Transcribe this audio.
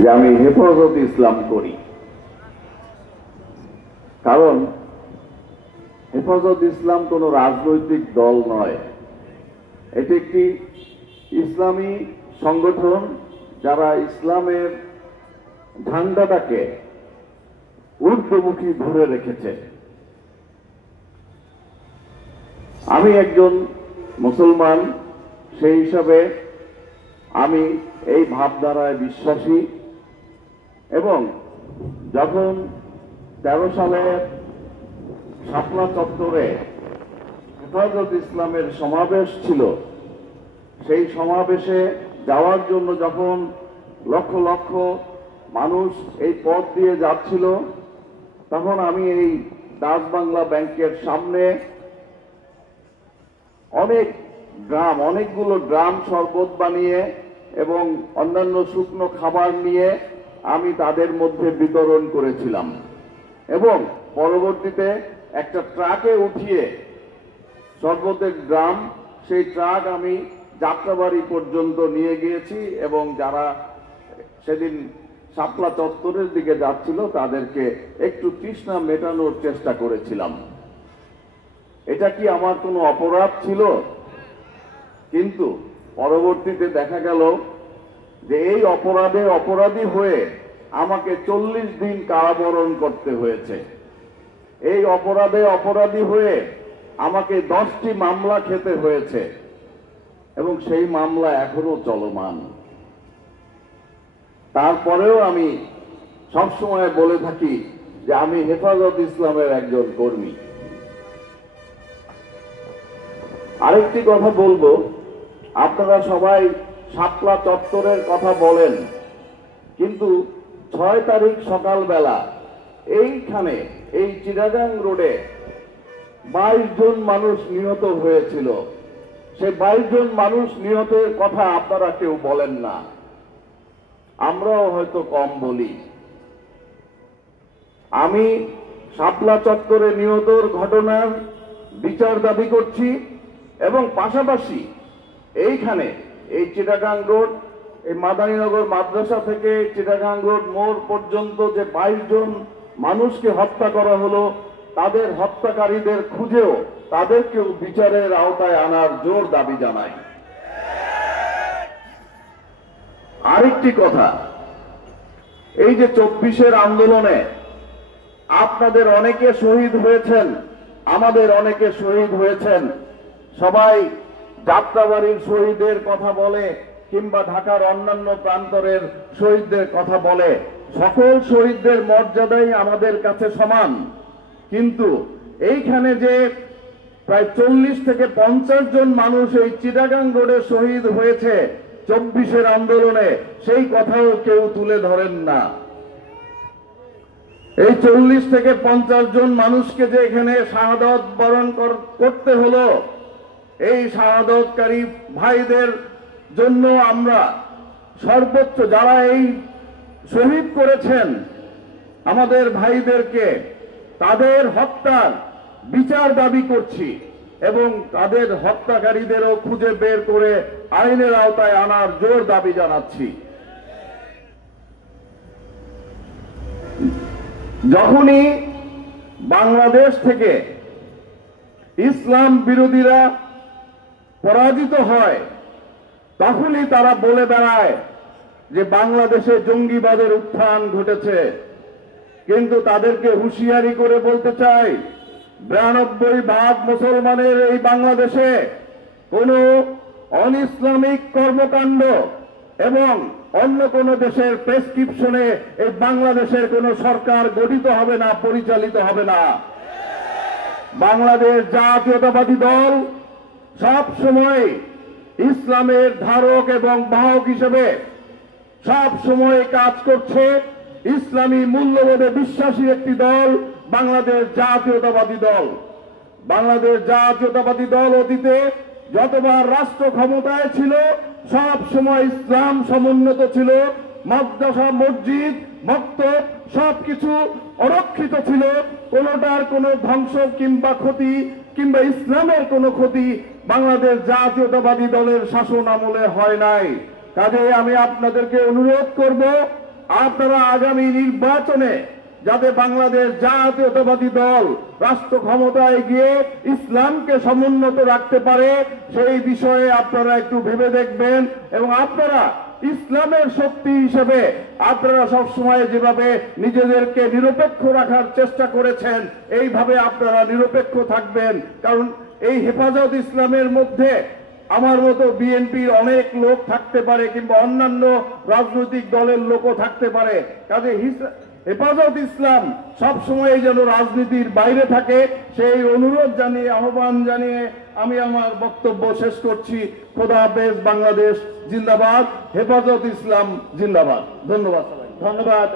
যে আমি হেফাজত ইসলাম করি। কারণ হেফাজত ইসলাম কোনো রাজনৈতিক দল নয়, এটি একটি ইসলামী সংগঠন যারা ইসলামের ঝান্ডাটাকে ঊর্ধ্বমুখী ধরে রেখেছে। আমি একজন মুসলমান, সেই হিসাবে আমি এই ভাবধারায় বিশ্বাসী এবং যখন 13 সালের শাপলা চত্বরে হেফাজত ইসলামের সমাবেশ ছিল, সেই সমাবেশে যাওয়ার জন্য যখন লক্ষ লক্ষ মানুষ এই পথ দিয়ে যাচ্ছিল, তখন আমি এই ডাচ বাংলা ব্যাংকের সামনে অনেকগুলো ড্রাম শরবত বানিয়ে এবং অন্যান্য শুকনো খাবার নিয়ে আমি তাদের মধ্যে বিতরণ করেছিলাম এবং পরবর্তীতে একটা ট্রাকে উঠিয়ে শরবতের ড্রাম, সেই ট্রাক আমি যাত্রাবাড়ি পর্যন্ত নিয়ে গিয়েছি এবং যারা সেদিন শাপলা চত্বরের দিকে যাচ্ছিল তাদেরকে একটু তৃষ্ণা মেটানোর চেষ্টা করেছিলাম। এটা কি আমার কোনো অপরাধ ছিল? কিন্তু পরবর্তীতে দেখা গেল যে এই অপরাধে অপরাধী হয়ে আমাকে 40 দিন কারাবরণ করতে হয়েছে। এই অপরাধে অপরাধী হয়ে আমাকে 10টি মামলা খেতে হয়েছে এবং সেই মামলা এখনো চলমান। তারপরেও আমি সবসময় বলে থাকি যে আমি হেফাজত ইসলামের একজন কর্মী। আরেকটি কথা বলবো, আপনারা সবাই শাপলা চত্বরের কথা বলেন, কিন্তু 6 তারিখ সকালবেলা এইখানে এই চিটাগাং রোডে 22 জন মানুষ নিহত হয়েছিল। সেই 22 জন মানুষ নিহতের কথা আপনারা কেউ বলেন না, আমরাও হয়তো কম বলি। আমি শাপলা চত্বরে নিহতর ঘটনার বিচার দাবি করছি এবং পাশাপাশি এইখানে এই চিটাগাং রোড, এই মাদানীনগর মাদ্রাসা থেকে চিটাগাং রোড মোড় পর্যন্ত যে 22 জন মানুষকে হত্যা করা হলো, তাদের হত্যাকারীদের খুঁজেও তাদেরকেও বিচারের আওতায় আনার জোর দাবি জানাই। আরেকটি কথা, এই যে 24-এর আন্দোলনে আপনাদের অনেকে শহীদ হয়েছেন, আমাদের অনেকে শহীদ হয়েছেন। সবাই যাত্রাবাড়ির শহীদের কথা বলে কিংবা ঢাকার অন্যান্য প্রান্তরের শহীদদের কথা বলে, সকল শহীদদের মর্যাদাই আমাদের কাছে সমান। কিন্তু এইখানে যে প্রায় 40 থেকে 50 জন মানুষ এই চিটাগাং রোডে শহীদ হয়েছে 24-এর আন্দোলনে, সেই কথাও কেউ তুলে ধরেন না। এই 40 থেকে 50 জন মানুষকে যে এখানে শাহাদত বরণ করতে হলো, এই শাহাদতকারী ভাইদের জন্য আমরা সর্বোচ্চ, যারা এই শহীদ করেছেন আমাদের ভাইদেরকে, তাদের হত্যার বিচার দাবি করছি এবং তাদের হত্যাকারীদেরও খুঁজে বের করে আইনের আওতায় আনার জোর দাবি জানাচ্ছি। যখনই বাংলাদেশ থেকে ইসলাম বিরোধীরা পরাজিত হয়, তখনই তারা বলে বেড়ায় যে বাংলাদেশে জঙ্গিবাদের উত্থান ঘটেছে। কিন্তু তাদেরকে হুঁশিয়ারি করে বলতে চাই, 92% মুসলমানের এই বাংলাদেশে কোনো অনইসলামিক কর্মকাণ্ড এবং অন্য কোন দেশের প্রেসক্রিপশনে এই বাংলাদেশের কোন সরকার গঠিত হবে না, পরিচালিত হবে না। বাংলাদেশ জাতীয়তাবাদী দল সব সময় ইসলামের ধারক এবং বাহক হিসেবে সব সময় কাজ করছে। ইসলামী মূল্যবোধে বিশ্বাসী একটি দল বাংলাদেশ জাতীয়তাবাদী দল। বাংলাদেশ জাতীয়তাবাদী দল অতীতে যতবার রাষ্ট্র ক্ষমতায় ছিল সব সময় ইসলাম সমুন্নত ছিল। মাদ্রাসা, মসজিদ, মক্তব সবকিছু অরক্ষিত ছিল, কোনোটার কোনো ধ্বংস কিংবা ক্ষতি কিংবা ইসলামের কোনো ক্ষতি বাংলাদেশ জাতীয়তাবাদী দলের শাসন আমলে হয় নাই। কাজে আমি আপনাদেরকে অনুরোধ করব, আপনারা আগামী নির্বাচনে যাতে বাংলাদেশ জাতীয়তাবাদী দল রাষ্ট্র ক্ষমতায় গিয়ে ইসলামকে সমুন্নত রাখতে পারে সেই বিষয়ে আপনারা একটু ভেবে দেখবেন। এবং আপনারা ইসলামের শক্তি হিসেবে আপনারা সবসময় যেভাবে নিজেদেরকে নিরপেক্ষ রাখার চেষ্টা করেছেন এইভাবে আপনারা নিরপেক্ষ থাকবেন। কারণ এই হেফাজত ইসলামের মধ্যে আমার মতো বিএনপির অনেক লোক থাকতে পারে কিংবা অন্যান্য রাজনৈতিক দলের লোকও থাকতে পারে। কাজে হেফাজত ইসলাম সব সময় যেন রাজনীতির বাইরে থাকে সেই অনুরোধ জানিয়ে আহ্বান জানিয়ে আমি আমার বক্তব্য শেষ করছি। খোদা হাফেজ। বাংলাদেশ জিন্দাবাদ। হেফাজত ইসলাম জিন্দাবাদ। ধন্যবাদ। ধন্যবাদ।